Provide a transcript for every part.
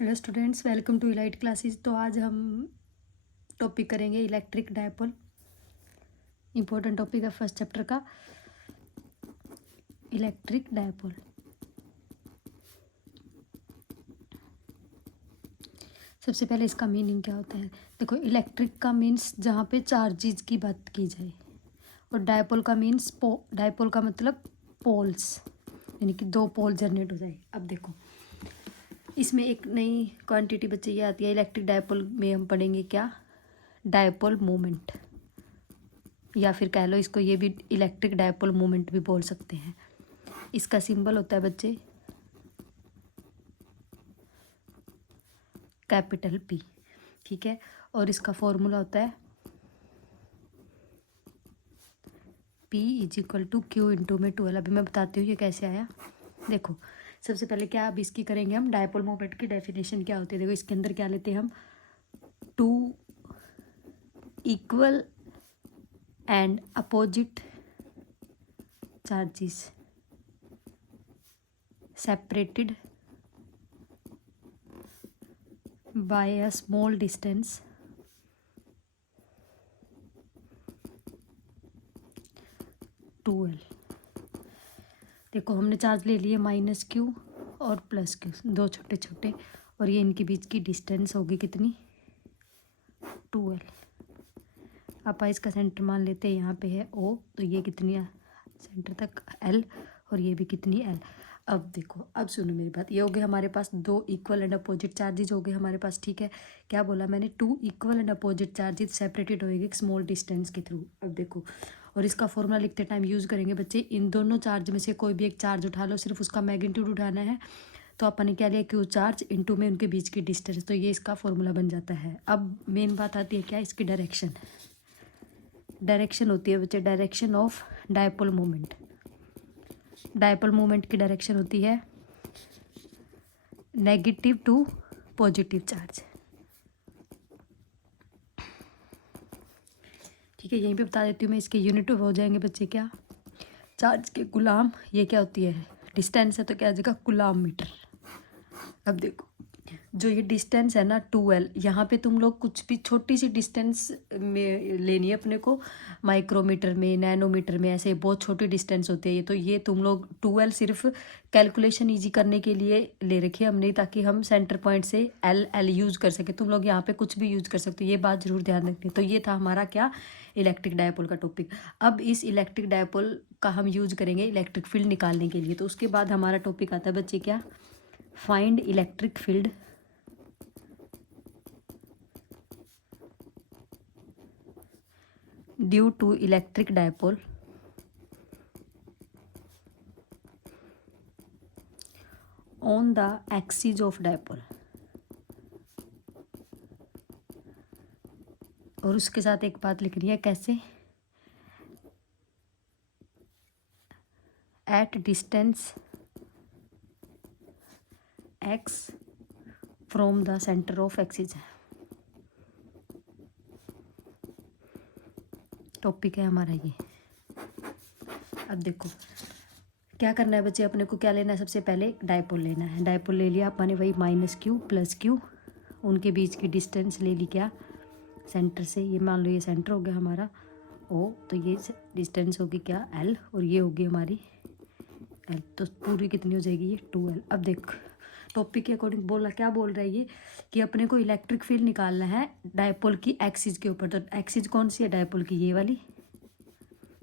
Hello students, welcome to elite classes. तो आज हम टॉपिक करेंगे इलेक्ट्रिक डायपोल। इम्पोर्टेंट टॉपिक है फर्स्ट चैप्टर का, इलेक्ट्रिक डायपोल। सबसे पहले इसका मीनिंग क्या होता है। देखो, इलेक्ट्रिक का मीन्स जहाँ पे चार्जेस की बात की जाए, और डायपोल का मीन्स डायपोल का मतलब पोल्स, यानी कि दो पोल जनरेट हो जाए। अब देखो, इसमें एक नई क्वांटिटी बच्चे ये आती है। इलेक्ट्रिक डायपोल में हम पढ़ेंगे क्या, डायपोल मोमेंट, या फिर कह लो इसको ये भी इलेक्ट्रिक डायपोल मोमेंट भी बोल सकते हैं। इसका सिंबल होता है बच्चे कैपिटल पी, ठीक है। और इसका फॉर्मूला होता है P = Q इंटू में 12। अभी मैं बताती हूँ ये कैसे आया। देखो, सबसे पहले क्या अब इसकी करेंगे हम, डायपोल मोमेंट की डेफिनेशन क्या होती है। देखो, इसके अंदर क्या लेते हैं हम, two equal and opposite charges separated by a small distance (2L). देखो, हमने चार्ज ले लिए -Q और +Q, दो छोटे छोटे, और ये इनके बीच की डिस्टेंस होगी कितनी, 2L। आप इसका सेंटर मान लेते हैं, यहाँ पे है O, तो ये कितनी है सेंटर तक L, और ये भी कितनी L। अब देखो, अब सुनो मेरी बात, ये हो गए हमारे पास दो इक्वल एंड अपोजिट चार्जेस हो गए हमारे पास, ठीक है। क्या बोला मैंने, two equal and opposite charges separated होएगी एक स्मॉल डिस्टेंस के थ्रू। अब देखो, और इसका फॉर्मूला लिखते टाइम यूज़ करेंगे बच्चे, इन दोनों चार्ज में से कोई भी एक चार्ज उठा लो, सिर्फ उसका मैग्नीट्यूड उठाना है। तो अपन ने क्या लिया, क्यू चार्ज इंटू में उनके बीच की डिस्टेंस, तो ये इसका फॉर्मूला बन जाता है। अब मेन बात आती है क्या, इसकी डायरेक्शन होती है बच्चे, direction of dipole moment. Dipole moment की डायरेक्शन होती है नेगेटिव टू पॉजिटिव चार्ज, ठीक है। यहीं पे बता देती हूँ मैं, इसके यूनिट हो जाएंगे बच्चे क्या, चार्ज के गुलाम। ये क्या होती है, डिस्टेंस है तो क्या आ जाएगा, कूलाम मीटर। अब देखो, जो ये डिस्टेंस है ना 2L, यहाँ पे तुम लोग कुछ भी छोटी सी डिस्टेंस में लेनी है अपने को, माइक्रोमीटर में, नैनोमीटर में, ऐसे बहुत छोटी डिस्टेंस होती है ये। तो ये तुम लोग 2L सिर्फ कैलकुलेशन इजी करने के लिए ले रखी है हमने, ताकि हम सेंटर पॉइंट से L यूज़ कर सके। तुम लोग यहाँ पे कुछ भी यूज़ कर सकते हो, ये बात ज़रूर ध्यान रखनी। तो ये था हमारा क्या, इलेक्ट्रिक डायपोल का टॉपिक। अब इस इलेक्ट्रिक डायपोल का हम यूज़ करेंगे इलेक्ट्रिक फील्ड निकालने के लिए। तो उसके बाद हमारा टॉपिक आता है बच्चे क्या, find electric field due to electric dipole on the axis of dipole. और उसके साथ एक बात लिखनी है, कैसे, at distance x from the centre of axis. Topic है हमारा ये। अब देखो क्या करना है बच्चे, अपने को क्या लेना है, सबसे पहले डायपोल लेना है। डायपोल ले लिया अपने, वही -Q +Q, उनके बीच की डिस्टेंस ले ली क्या, सेंटर से। ये मान लो ये सेंटर हो गया हमारा O, तो ये डिस्टेंस होगी क्या L, और ये होगी हमारी L, तो पूरी कितनी हो जाएगी ये 2L। अब देख, टॉपिक के अकॉर्डिंग बोला, क्या बोल रहा है ये, कि अपने को इलेक्ट्रिक फील्ड निकालना है डायपोल की एक्सिस के ऊपर। तो एक्सिस कौन सी है डायपोल की, ये वाली।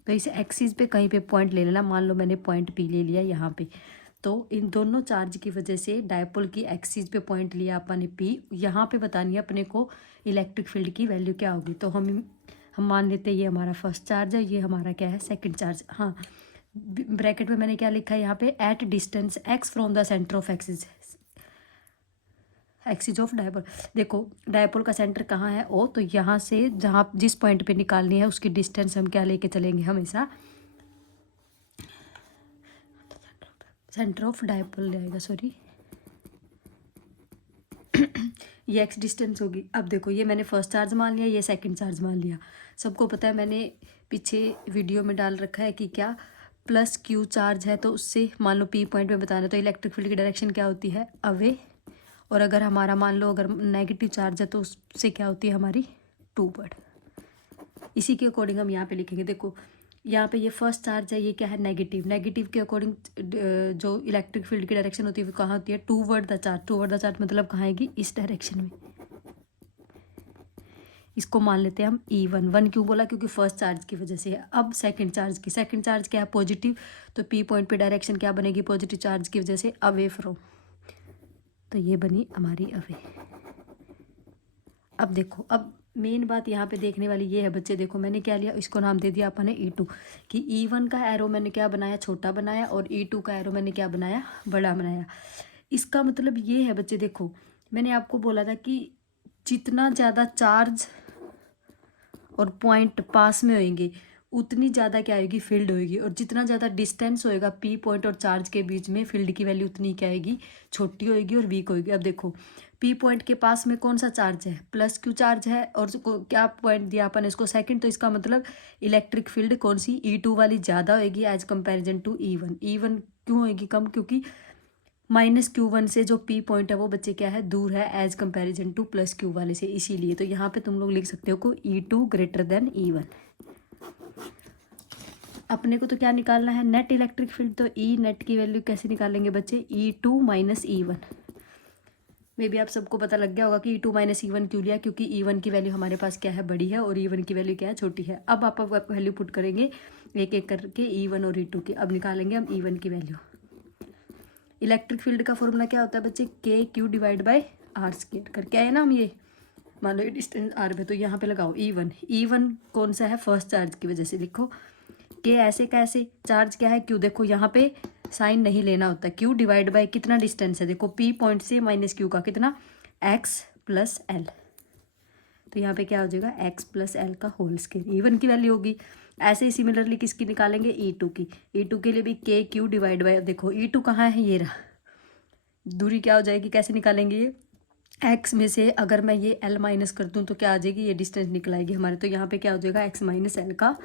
तो इसे एक्सिस पे कहीं पे पॉइंट ले लेना, मान लो मैंने पॉइंट P ले लिया यहाँ पे। तो इन दोनों चार्ज की वजह से डायपोल की एक्सिस पे पॉइंट लिया अपन ने P, यहाँ पे बतानी है अपने को इलेक्ट्रिक फील्ड की वैल्यू क्या होगी। तो हम मान लेते हैं ये हमारा फर्स्ट चार्ज है, ये हमारा क्या है, सेकंड चार्ज। हाँ, ब्रैकेट में मैंने क्या लिखा है यहाँ पे, eight distance x from the centre of axis of dipole. देखो, डायपोल का सेंटर कहाँ है O, तो यहाँ से जहाँ जिस पॉइंट पे निकालनी है उसकी डिस्टेंस हम क्या लेके चलेंगे हमेशा, सेंटर ऑफ डायपोल जाएगा, सॉरी ये x डिस्टेंस होगी। अब देखो, ये मैंने फर्स्ट चार्ज मान लिया, ये सेकंड चार्ज मान लिया। सबको पता है, मैंने पीछे वीडियो में डाल रखा है कि क्या, +Q चार्ज है तो उससे मान लो P पॉइंट में बताना, तो इलेक्ट्रिक फील्ड की डायरेक्शन क्या होती है, अवे और अगर हमारा मान लो अगर नेगेटिव चार्ज है तो उससे क्या होती है हमारी 2 वर्ड। इसी के अकॉर्डिंग हम यहाँ पे लिखेंगे। देखो यहाँ पे ये फर्स्ट चार्ज है, ये क्या है नेगेटिव। नेगेटिव के अकॉर्डिंग जो इलेक्ट्रिक फील्ड की डायरेक्शन होती है वो कहाँ होती है, toward the charge. Toward the charge मतलब कहाँ आएगी, इस डायरेक्शन में। इसको मान लेते हैं हम E1। 1 क्यों बोला, क्योंकि फर्स्ट चार्ज की वजह से है। अब सेकंड चार्ज की, सेकंड चार्ज क्या है पॉजिटिव, तो P पॉइंट पे डायरेक्शन क्या बनेगी, पॉजिटिव चार्ज की वजह से अवे फ्रॉम, तो ये बनी हमारी अवे। अब देखो, अब मेन बात यहाँ पे देखने वाली ये है बच्चे, देखो मैंने क्या लिया, इसको नाम दे दिया अपन ने E2 कि E1 का एरो मैंने क्या बनाया, छोटा बनाया, और E2 का एरो मैंने क्या बनाया, बड़ा बनाया। इसका मतलब ये है बच्चे, देखो मैंने आपको बोला था कि जितना ज़्यादा चार्ज और पॉइंट पास में होंगे उतनी ज़्यादा क्या होगी, फील्ड होगी, और जितना ज़्यादा डिस्टेंस होएगा P पॉइंट और चार्ज के बीच में, फील्ड की वैल्यू उतनी क्या आएगी, छोटी होएगी और वीक होएगी। अब देखो P पॉइंट के पास में कौन सा चार्ज है, प्लस Q चार्ज है, और क्या पॉइंट दिया अपन इसको सेकंड, तो इसका मतलब इलेक्ट्रिक फील्ड कौन सी, E2 वाली ज़्यादा होएगी as comparison to E1। E1 क्यों होएगी कम, क्योंकि -Q1 से जो P पॉइंट है वो बच्चे क्या है, दूर है एज कंपेरिजन टू +Q वाले से, इसीलिए। तो यहाँ पे तुम लोग लिख सकते हो को E2 ग्रेटर देन E1। अपने को तो क्या निकालना है, नेट इलेक्ट्रिक फील्ड। तो E नेट की वैल्यू कैसे निकालेंगे बच्चे, E2 माइनस E1। मे भी आप सबको पता लग गया होगा कि E2 माइनस E1 क्यों लिया, क्योंकि E1 की वैल्यू हमारे पास क्या है, बड़ी है, और E1 की वैल्यू क्या है, छोटी है। अब आप वैल्यू पुट करेंगे एक एक करके E1 और E2 की। अब निकालेंगे हम E1 की वैल्यू। इलेक्ट्रिक फील्ड का फॉर्मूला क्या होता है बच्चे, KQ divide by R square करके आए ना हम। ये मान लो ये डिस्टेंस R पे, तो यहाँ पे लगाओ E1। E1 कौन सा है, फर्स्ट चार्ज की वजह से। लिखो K ऐसे कैसे, चार्ज क्या है Q। देखो यहाँ पे साइन नहीं लेना होता, Q डिवाइड बाई कितना डिस्टेंस है, देखो P पॉइंट से -Q का कितना, x प्लस L। तो यहाँ पे क्या हो जाएगा, x प्लस L का होल स्क्वायर। E1 की वैल्यू होगी। ऐसे ही सिमिलरली किसकी निकालेंगे, E2 की। E2 के लिए भी KQ डिवाइड बाई, देखो E2 कहाँ है, ये रहा, दूरी क्या हो जाएगी, कैसे निकालेंगे ये, x में से अगर मैं ये L माइनस कर दूँ तो क्या आ जाएगी, ये डिस्टेंस निकल आएगी हमारे। तो यहाँ पे क्या हो जाएगा, x माइनस L का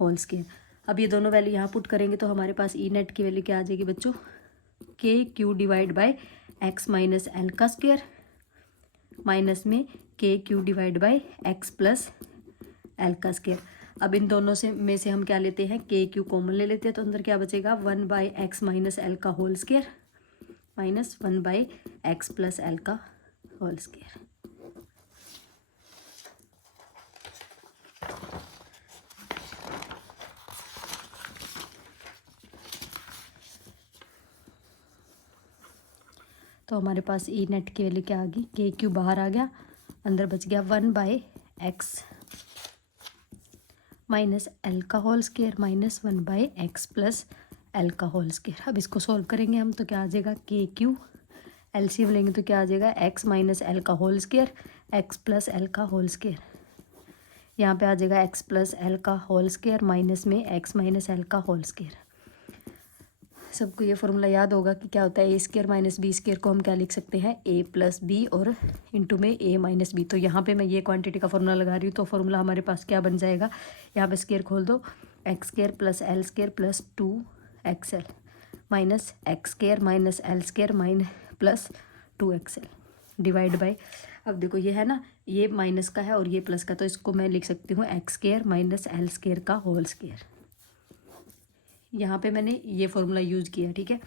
होल स्क्वायर। अब ये दोनों वैल्यू यहाँ पुट करेंगे तो हमारे पास E नेट की वैल्यू क्या आ जाएगी बच्चों, KQ divide by x minus L का स्क्वायर, माइनस में KQ divide by x plus L का स्क्वायर। अब इन दोनों से हम क्या लेते हैं, KQ कॉमन ले लेते हैं, तो अंदर क्या बचेगा, 1 बाई एक्स माइनस L का whole square minus 1 by X plus L का होल स्क्वायर। तो हमारे पास E नेट की वैल्यू क्या आ गई, KQ बाहर आ गया, अंदर बच गया 1 बाई एक्स माइनस L का whole square minus 1 by X plus L का होल स्क्वायर। अब इसको सॉल्व करेंगे हम तो क्या आ जाएगा, KQ LCM लेंगे तो क्या आ जाएगा, x माइनस L का whole square x plus L का होल स्क्वायर। यहाँ पे आ जाएगा x प्लस L का होल स्क्वायर माइनस में x माइनस L का होल स्क्वायर। सबको ये फॉर्मूला याद होगा कि क्या होता है, A square minus B square को हम क्या लिख सकते हैं, a प्लस बी और इंटू में a माइनस बी। तो यहाँ पे मैं ये क्वांटिटी का फॉर्मूला लगा रही हूँ, तो फॉर्मूला हमारे पास क्या बन जाएगा, यहाँ पे स्क्वायर खोल दो, x square plus L square plus 2XL minus x square minus L square minus plus 2XL divide by, अब देखो ये है ना, ये माइनस का है और ये प्लस का, तो इसको मैं लिख सकती हूँ x square minus L square का होल स्क्वायर। यहाँ पे मैंने ये फॉर्मूला यूज किया, ठीक है।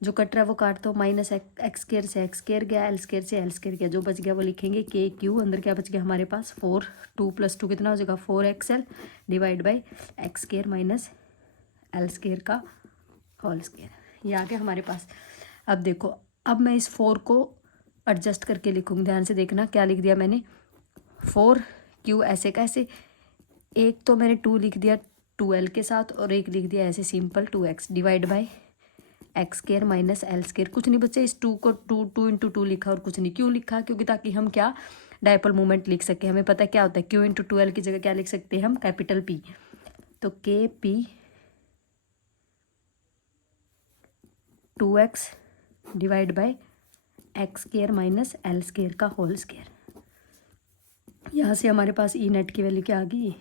जो कट रहा है वो काट दो, माइनस एक्स स्क्वायर से एक्स स्क्वायर गया, एल स्क्वायर से एल स्क्वायर गया, जो बच गया वो लिखेंगे KQ। अंदर क्या बच गया हमारे पास, 4, 2 प्लस 2 कितना हो जाएगा, 4XL divide by x square minus L square का होल स्क्वायर। ये आ गया हमारे पास। अब देखो, अब मैं इस 4 को एडजस्ट करके लिखूँगी, ध्यान से देखना क्या लिख दिया मैंने, 4Q ऐसे कैसे, एक तो मैंने 2 लिख दिया 2L के साथ और एक लिख दिया ऐसे simple 2x divide by x square minus L square. कुछ नहीं बच्चे, इस 2 को 2 इंटू 2 लिखा और कुछ नहीं। क्यों लिखा, क्योंकि ताकि हम क्या डायपोल मोमेंट लिख सके। हमें पता है क्या होता है, Q इंटू 2L की जगह क्या लिख सकते हैं हम, कैपिटल P। तो KP 2x divide by x square minus L square का होल स्क्वायर। यहाँ से हमारे पास E नेट की वैल्यू क्या आ गई।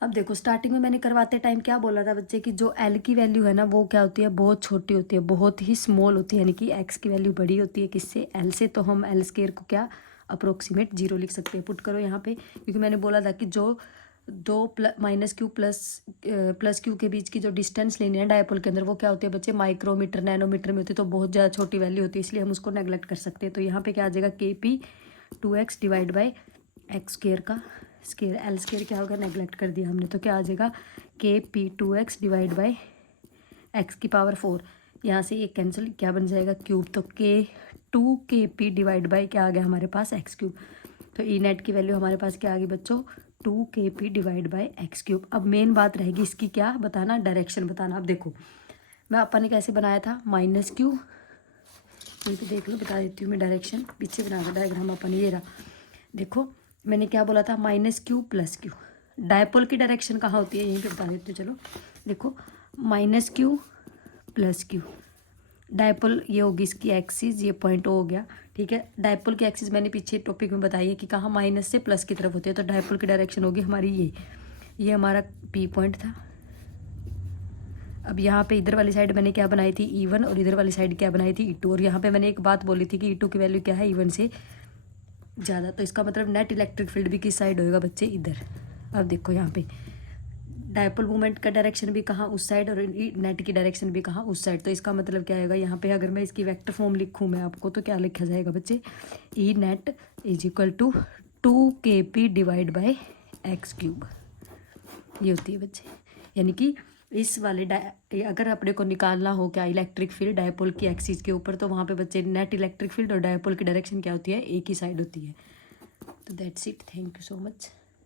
अब देखो स्टार्टिंग में मैंने करवाते टाइम क्या बोला था बच्चे कि जो एल की वैल्यू है ना वो क्या होती है, बहुत छोटी होती है, बहुत ही स्मॉल होती है, यानी कि एक्स की वैल्यू बड़ी होती है किससे, एल से। तो हम एल स्क्वायर को क्या अप्रोक्सीमेट 0 लिख सकते हैं। पुट करो यहाँ पे, क्योंकि मैंने बोला था कि जो दो माइनस क्यू प्लस क्यू के बीच की जो डिस्टेंस लेनी है डायपोल के अंदर वो क्या होती है बच्चे, माइक्रोमीटर नैनोमीटर में होती है, तो बहुत ज़्यादा छोटी वैल्यू होती है, इसलिए हम उसको नेगलेक्ट कर सकते हैं। तो यहाँ पे क्या आ जाएगा, KP2x divide by x square का स्क्वायर, एल स्क्वायर क्या होगा, नेगलेक्ट कर दिया हमने, तो क्या आ जाएगा KP2x डिवाइड बाई एक्स की पावर 4। यहाँ से ये कैंसिल, क्या बन जाएगा क्यूब, तो K2KP डिवाइड बाई क्या आ गया हमारे पास एक्स क्यूब। तो ई नेट की वैल्यू हमारे पास क्या आ गई बच्चों, 2KP divide by x cube. अब मेन बात रहेगी इसकी क्या बताना, डायरेक्शन बताना। अब देखो मैं अपन ने कैसे बनाया था, माइनस क्यू, यहीं पे देख लो बता देती हूँ मैं, डायरेक्शन पीछे बना था डायग्राम अपन, ये रहा। देखो मैंने क्या बोला था, minus Q plus Q. Dipole की डायरेक्शन कहाँ होती है, यहीं पे बता देती हूँ। चलो देखो minus Q plus Q, dipole ये होगी इसकी एक्सिस, ये पॉइंट हो गया, ठीक है। डायपोल की एक्सिस मैंने पीछे टॉपिक में बताई है कि कहाँ माइनस से प्लस की तरफ होती है, तो डायपोल की डायरेक्शन होगी हमारी ये हमारा P पॉइंट था। अब यहाँ पे इधर वाली साइड मैंने क्या बनाई थी, E1, और इधर वाली साइड क्या बनाई थी, E2। और यहाँ पे मैंने एक बात बोली थी कि E2 की वैल्यू क्या है, E1 से ज़्यादा, तो इसका मतलब नेट इलेक्ट्रिक फील्ड भी किस साइड होएगा बच्चे, इधर। अब देखो यहाँ पे डायपोल मूवमेंट का डायरेक्शन भी कहाँ, उस साइड, और नेट की डायरेक्शन भी कहाँ, उस साइड। तो इसका मतलब क्या आएगा, यहाँ पे अगर मैं इसकी वेक्टर फॉर्म लिखूँ मैं आपको, तो क्या लिखा जाएगा बच्चे, E net is equal to 2KP divide by x cube, ये होती है बच्चे। यानी कि इस वाले अगर अपने को निकालना हो क्या इलेक्ट्रिक फील्ड डायपोल की एक्सिस के ऊपर, तो वहाँ पे बच्चे नेट इलेक्ट्रिक फील्ड और डायपोल की डायरेक्शन क्या होती है, एक ही साइड होती है। तो that's it, thank you so much.